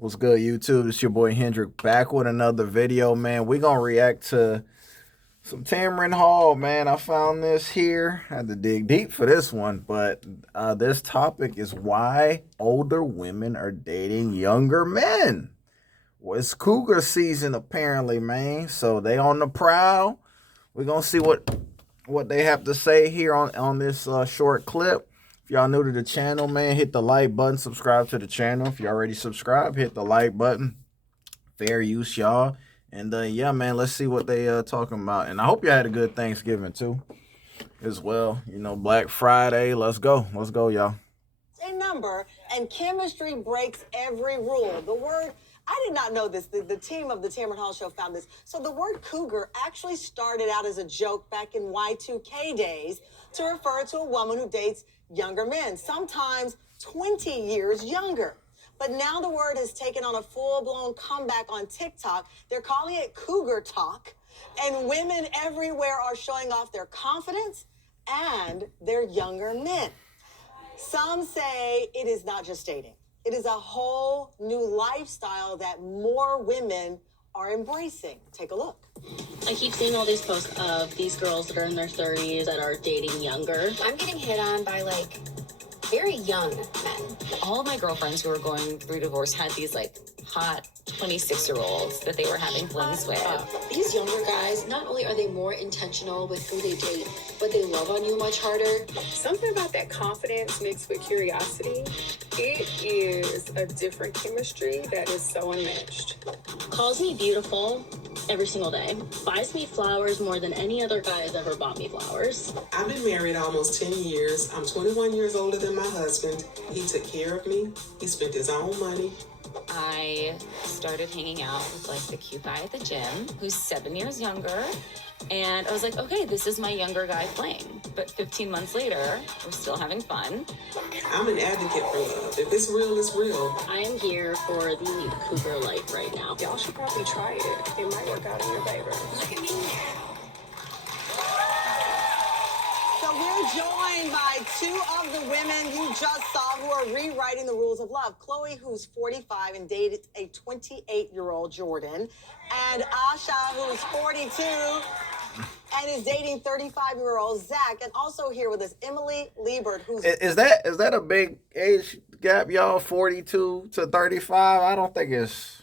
What's good, YouTube? It's your boy Hendrick back with another video, man. We're gonna react to some Tamron Hall, man. I found this here. I had to dig deep for this one, but this topic is why older women are dating younger men. Well, it's cougar season apparently, man. So they on the prowl. We're gonna see what they have to say here on this short clip. If y'all new to the channel, man, hit the like button, subscribe to the channel. If you already subscribed, hit the like button. Fair use, y'all. And yeah, man, let's see what they talking about. And I hope you had a good Thanksgiving too, as well. You know, Black Friday. Let's go, y'all. A number, and chemistry breaks every rule. The word, I did not know this. The team of the Tamron Hall Show found this. So the word cougar actually started out as a joke back in Y2K days to refer to a woman who dates younger men, sometimes 20 years younger. But now the word has taken on a full-blown comeback on TikTok. They're calling it cougar talk, and women everywhere are showing off their confidence and their younger men. Some say it is not just dating. It is a whole new lifestyle that more women are embracing. Take a look. I keep seeing all these posts of these girls that are in their 30s that are dating younger. I'm getting hit on by like very young men. All of my girlfriends who were going through divorce had these like hot 26-year-olds that they were having flings with. These younger guys, not only are they more intentional with who they date, but they love on you much harder. Something about that confidence mixed with curiosity, it is a different chemistry that is so unmatched. Calls me beautiful every single day. Buys me flowers more than any other guy has ever bought me flowers. I've been married almost 10 years. I'm 21 years older than my husband. He took care of me. He spent his own money. I started hanging out with like the cute guy at the gym who's 7 years younger. And I was like, okay, this is my younger guy fling. But 15 months later, we're still having fun. I'm an advocate for love. If it's real, it's real. I am here for the cougar life right now. Y'all should probably try it. It might work out in your favor. Look at me now. So we're joined by two of the women you just saw who are rewriting the rules of love. Chloe, who's 45 and dated a 28-year-old Jordan, and Asha, who's 42 and is dating 35-year-old Zach. And also here with us, Emily Liebert, who's... Is that a big age gap, y'all? 42 to 35? I don't think it's...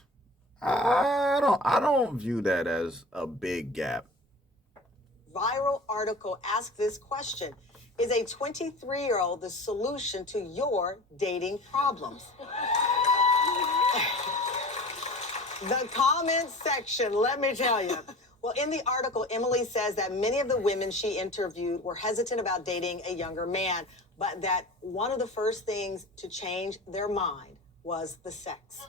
I don't view that as a big gap. Viral article asks this question: is a 23-year-old the solution to your dating problems? The comment section, let me tell you. Well, in the article, Emily says that many of the women she interviewed were hesitant about dating a younger man, but that one of the first things to change their mind was the sex.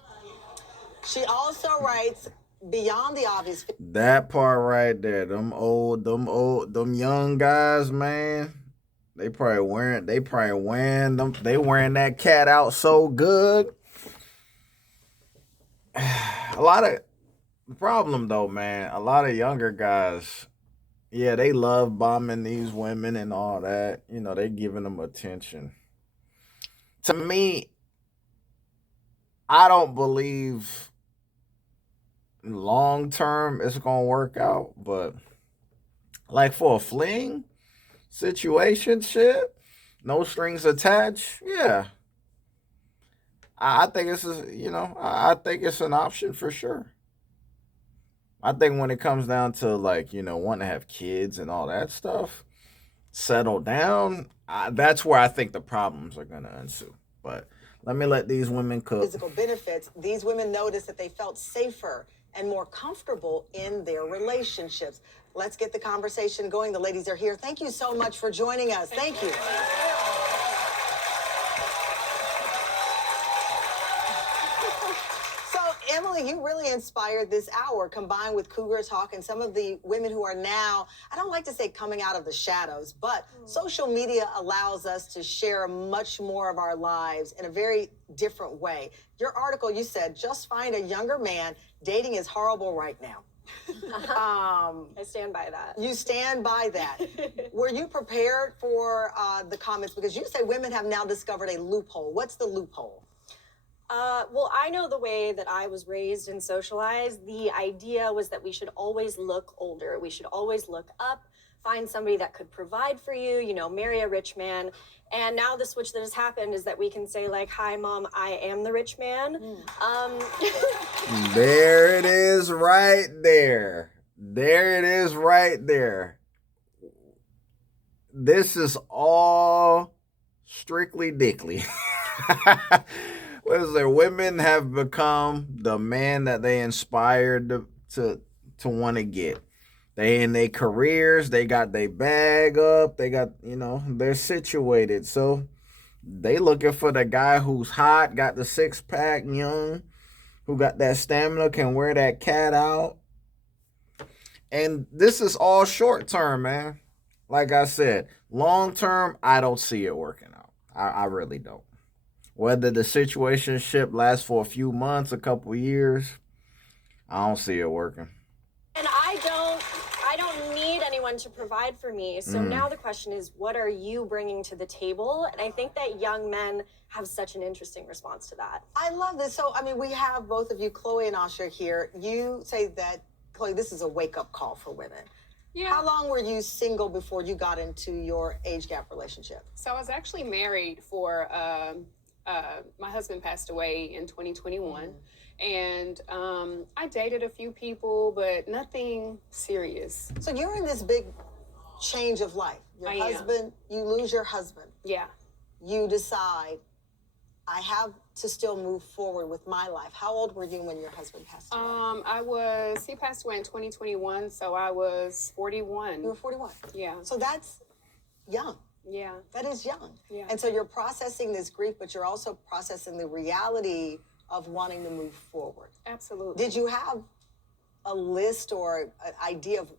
She also writes, beyond the obvious... That part right there, them young guys, man. They wearing that cat out so good. The problem though, man, a lot of younger guys, yeah, they love bombing these women and all that. You know, they giving them attention. To me, I don't believe long term it's gonna work out, but like for a fling situation, shit, no strings attached, yeah, I think I think it's an option for sure. I think when it comes down to like, wanting to have kids and all that stuff, settle down, that's where I think the problems are gonna ensue. But let these women cook. Physical benefits, these women noticed that they felt safer and more comfortable in their relationships. Let's get the conversation going. The ladies are here. Thank you so much for joining us. Thank you. So, Emily, you really inspired this hour, combined with Cougar Talk and some of the women who are now, I don't like to say coming out of the shadows, but social media allows us to share much more of our lives in a very different way. Your article, you said, just find a younger man. Dating is horrible right now. I stand by that. You stand by that. Were you prepared for the comments? Because you say women have now discovered a loophole. What's the loophole? Well, I know the way that I was raised and socialized. The idea was that we should always look older. We should always look up, find somebody that could provide for you, you know, marry a rich man. And now the switch that has happened is that we can say like, "Hi, mom, I am the rich man." There it is right there. There it is right there. This is all strictly dickly. What is it? Women have become the man that they inspired to want to get. They in their careers, they got their bag up, they got, you know, they're situated. So they looking for the guy who's hot, got the six pack, young, who got that stamina, can wear that cat out. And this is all short term, man. Like I said, long term, I don't see it working out. I really don't. Whether the situationship lasts for a few months, a couple years, I don't see it working. And I don't need anyone to provide for me. So now the question is, what are you bringing to the table? And I think that young men have such an interesting response to that. I love this. So, I mean, we have both of you, Chloe and Asha, here. You say that, Chloe, this is a wake-up call for women. Yeah. How long were you single before you got into your age gap relationship? So I was actually married for, my husband passed away in 2021. And I dated a few people, but nothing serious. So you're in this big change of life. Your husband, you lose your husband. Yeah. You decide, I have to still move forward with my life. How old were you when your husband passed away? He passed away in 2021, so I was 41. You were 41. Yeah. So that's young. Yeah. That is young. Yeah. And so you're processing this grief, but you're also processing the reality of wanting to move forward. Absolutely. Did you have a list or an idea of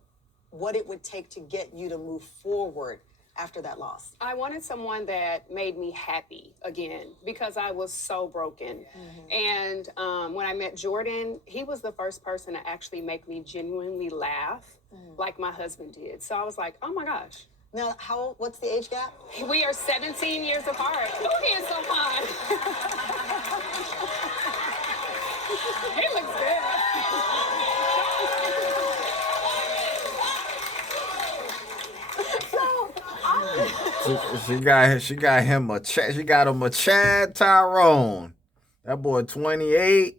what it would take to get you to move forward after that loss? I wanted someone that made me happy again because I was so broken. And when I met Jordan, he was the first person to actually make me genuinely laugh like my husband did. So I was like, oh my gosh. Now, what's the age gap? We are 17 years apart. Oh, he is so fine. He looks She got him a Chad. She got him a Chad Tyrone. That boy 28.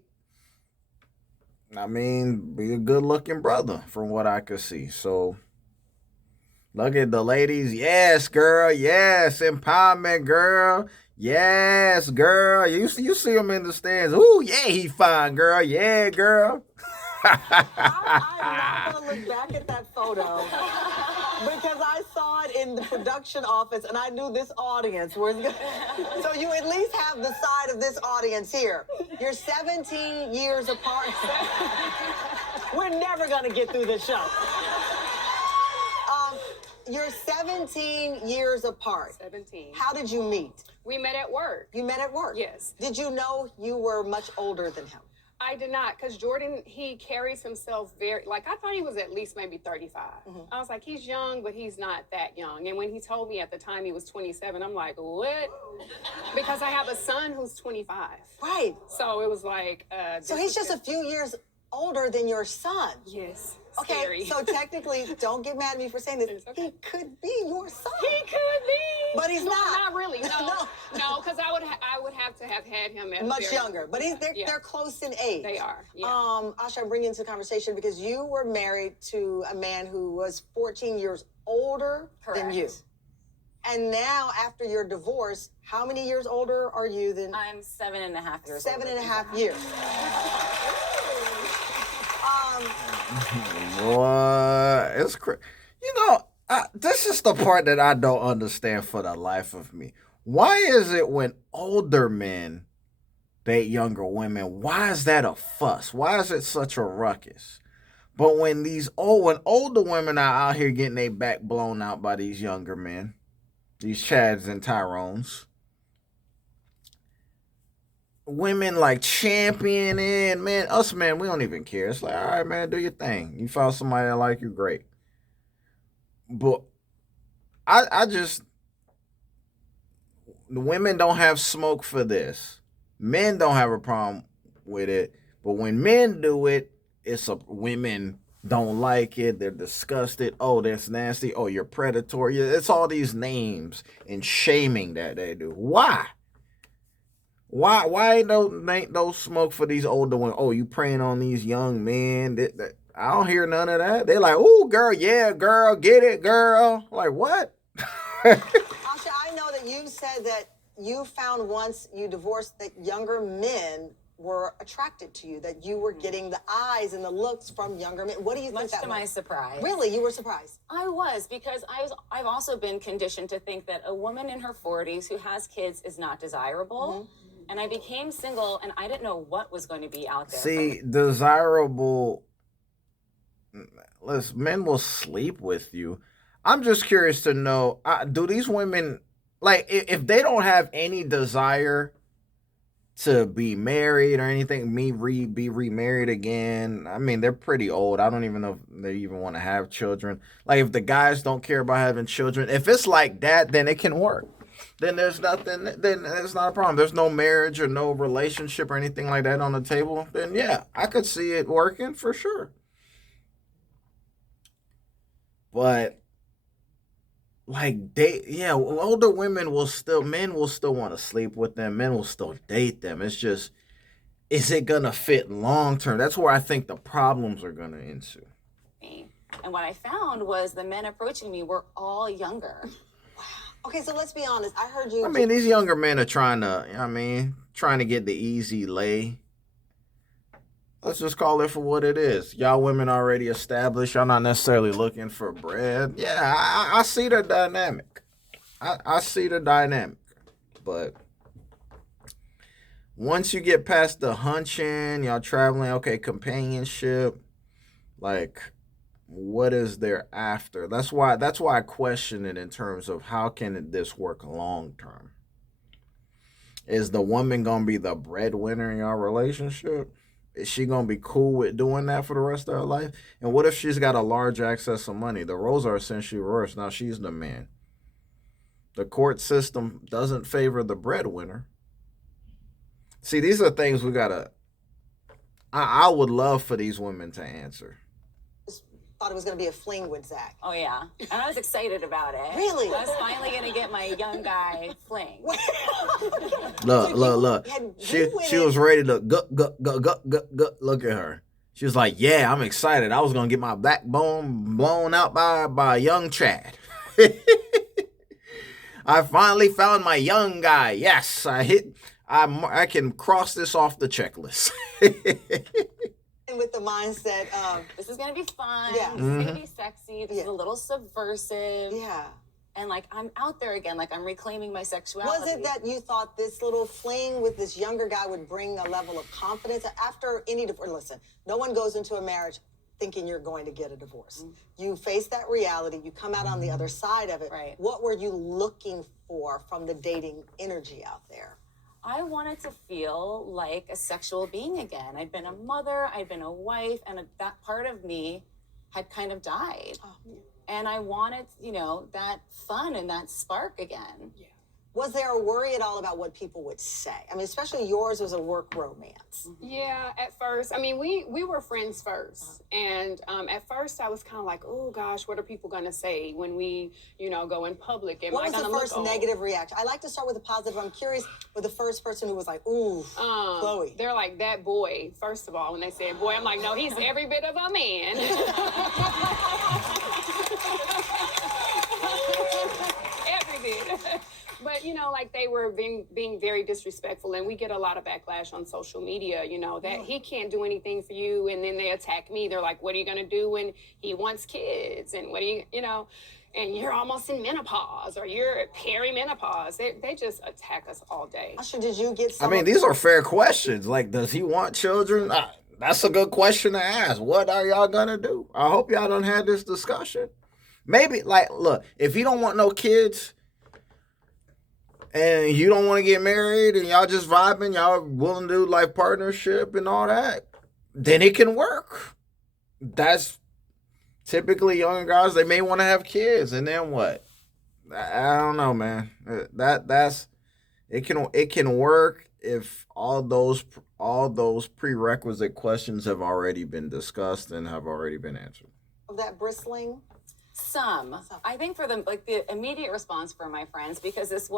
I mean, be a good looking brother from what I could see. So look at the ladies. Yes, girl. Yes, empowerment, girl. Yes, girl. You see him in the stands. Ooh, yeah, he fine, girl. Yeah, girl. I'm not going to look back at that photo because I saw it in the production office and I knew this audience was going to. So you at least have the side of this audience here. You're 17 years apart. We're never going to get through this show. You're 17 years apart. 17. How did you meet? We met at work. You met at work? Yes. Did you know you were much older than him? I did not, because Jordan, he carries himself very, like, I thought he was at least maybe 35. I was like, he's young, but he's not that young. And when he told me at the time he was 27, I'm like, what? Because I have a son who's 25. Right. So it was like... so he's just a few years older than your son. Yes. Okay, Scary. so technically, don't get mad at me for saying this. Okay. He could be your son. He could be. But he's not. Not really. No, because I would have to have had him at Much younger. But they're close in age. They are. Yeah. Asha, I'm bringing you into the conversation because you were married to a man who was 14 years older than you. And now, after your divorce, how many years older are you than? I'm 7.5 years. 7.5 years. Boy, it's crazy. You know, this is the part that I don't understand for the life of me. Why is it when older men date younger women, why is that a fuss? Why is it such a ruckus? But when older women are out here getting their back blown out by these younger men, these Chads and Tyrones, women like championing, man, us men, we don't even care. It's like, all right, man, do your thing. You found somebody that like you, great. But I just, the women don't have smoke for this. Men don't have a problem with it, but when men do it, women don't like it. They're disgusted. Oh, that's nasty. Oh, you're predatory. It's all these names and shaming that they do. Why? Why ain't no smoke for these older ones? Oh, you preying on these young men? I don't hear none of that. They're like, oh, girl, yeah, girl, get it, girl. Like, what? Asha, I know that you've said that you found once you divorced that younger men were attracted to you, that you were getting the eyes and the looks from younger men. What do you think Much that to was? my surprise. Really? You were surprised? I was, because I've also been conditioned to think that a woman in her 40s who has kids is not desirable. And I became single and I didn't know what was going to be out there. See, desirable. Listen, men will sleep with you. I'm just curious to know, do these women, like, if they don't have any desire to be married or anything, be remarried again, I mean, they're pretty old. I don't even know if they even want to have children. Like, if the guys don't care about having children, if it's like that, then it can work. Then there's nothing, then it's not a problem. There's no marriage or no relationship or anything like that on the table. Then, yeah, I could see it working for sure. But like older women men will still want to sleep with them. Men will still date them. It's just, is it gonna fit long term? That's where I think the problems are gonna ensue. And what I found was the men approaching me were all younger. Okay, so let's be honest. I heard you. I mean, these younger men are trying to get the easy lay. Let's just call it for what it is. Y'all women already established. Y'all not necessarily looking for bread. Yeah, I see the dynamic. I see the dynamic. But once you get past the hunching, y'all traveling, okay, companionship, like, what is there after? That's why I question it in terms of how can this work long term. Is the woman gonna be the breadwinner in your relationship? Is she gonna be cool with doing that for the rest of her life? And what if she's got a large excess of money? The roles are essentially reversed. Now she's the man. The court system doesn't favor the breadwinner. See, these are things we gotta. I would love for these women to answer. Thought it was going to be a fling with Zach. Oh, yeah. And I was excited about it. Really? I was finally going to get my young guy fling. Look. She was ready to go. Look at her. She was like, yeah, I'm excited. I was going to get my backbone blown out by a young Chad. I finally found my young guy. Yes, I can cross this off the checklist. With the mindset of, this is going to be fun. Yeah. This is going to be sexy. This is a little subversive. Yeah. And like, I'm out there again. Like, I'm reclaiming my sexuality. Was it that you thought this little fling with this younger guy would bring a level of confidence after any divorce? Listen, no one goes into a marriage thinking you're going to get a divorce. You face that reality. You come out on the other side of it. Right. What were you looking for from the dating energy out there? I wanted to feel like a sexual being again. I'd been a mother, I'd been a wife, and that part of me had kind of died. Oh. And I wanted, that fun and that spark again. Yeah. Was there a worry at all about what people would say? I mean, especially yours was a work romance. Yeah, at first. I mean, we were friends first. And at first I was kind of like, oh, gosh, what are people going to say when we, go in public? What was the first negative reaction? I like to start with a positive. I'm curious with the first person who was like, ooh, Chloe. They're like, that boy, first of all, when they said boy, I'm like, no, he's every bit of a man. Every bit. But, like they were being very disrespectful, and we get a lot of backlash on social media, that he can't do anything for you, and then they attack me. They're like, what are you going to do when he wants kids? And what do you, and you're almost in menopause, or you're perimenopause. They just attack us all day. Asha, did you get some? I mean, these are fair questions. Like, does he want children? That's a good question to ask. What are y'all going to do? I hope y'all done had this discussion. Maybe, like, look, if he don't want no kids, and you don't want to get married, and y'all just vibing, y'all willing to do life partnership and all that, then it can work. That's typically young guys. They may want to have kids, and then what? I don't know, man. That's it can work if all those prerequisite questions have already been discussed and have already been answered. Of that bristling? Some. I think for them, like the immediate response for my friends, because this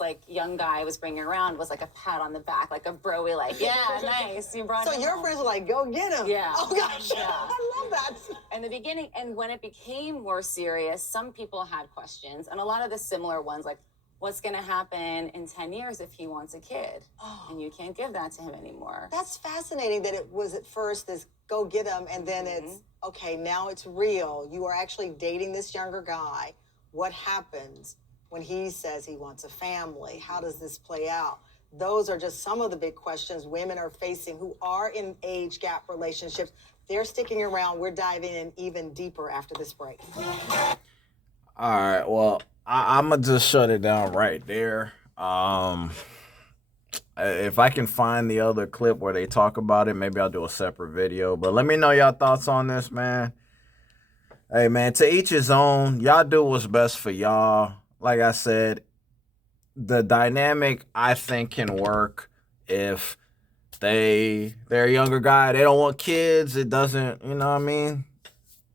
like young guy I was bringing around, was like a pat on the back, like a broy, like, yeah, nice, you brought So him your home. friends were like, go get him. Yeah. Oh gosh, Yeah. I love that. In the beginning, and when it became more serious, some people had questions, and a lot of the similar ones, like, what's going to happen in 10 years if he wants a kid? And you can't give that to him anymore. That's fascinating that it was at first this go get him, and then it's, okay, now it's real. You are actually dating this younger guy. What happens when he says he wants a family? How does this play out? Those are just some of the big questions women are facing who are in age gap relationships. They're sticking around. We're diving in even deeper after this break. All right, well, I'm gonna just shut it down right there. If I can find the other clip where they talk about it, maybe I'll do a separate video. But let me know y'all thoughts on this, man. Hey, man, to each his own. Y'all do what's best for y'all. Like I said, the dynamic, I think, can work if they're a younger guy. They don't want kids. It doesn't, you know what I mean?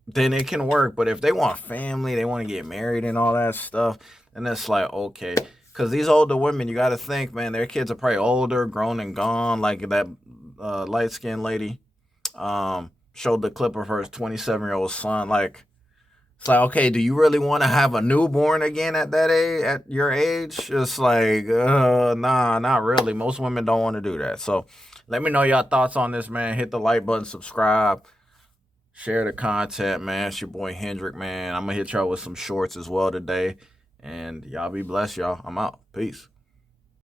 Then it can work. But if they want family, they want to get married and all that stuff, then it's like, okay. Because these older women, you got to think, man, their kids are probably older, grown and gone. Like that light-skinned lady showed the clip of her 27-year-old son. Like, it's like, okay, do you really want to have a newborn again at that age, at your age? It's like, nah, not really. Most women don't want to do that. So let me know y'all thoughts on this, man. Hit the like button, subscribe, share the content, man. It's your boy Hendrick, man. I'm going to hit y'all with some shorts as well today. And y'all be blessed, y'all. I'm out. Peace.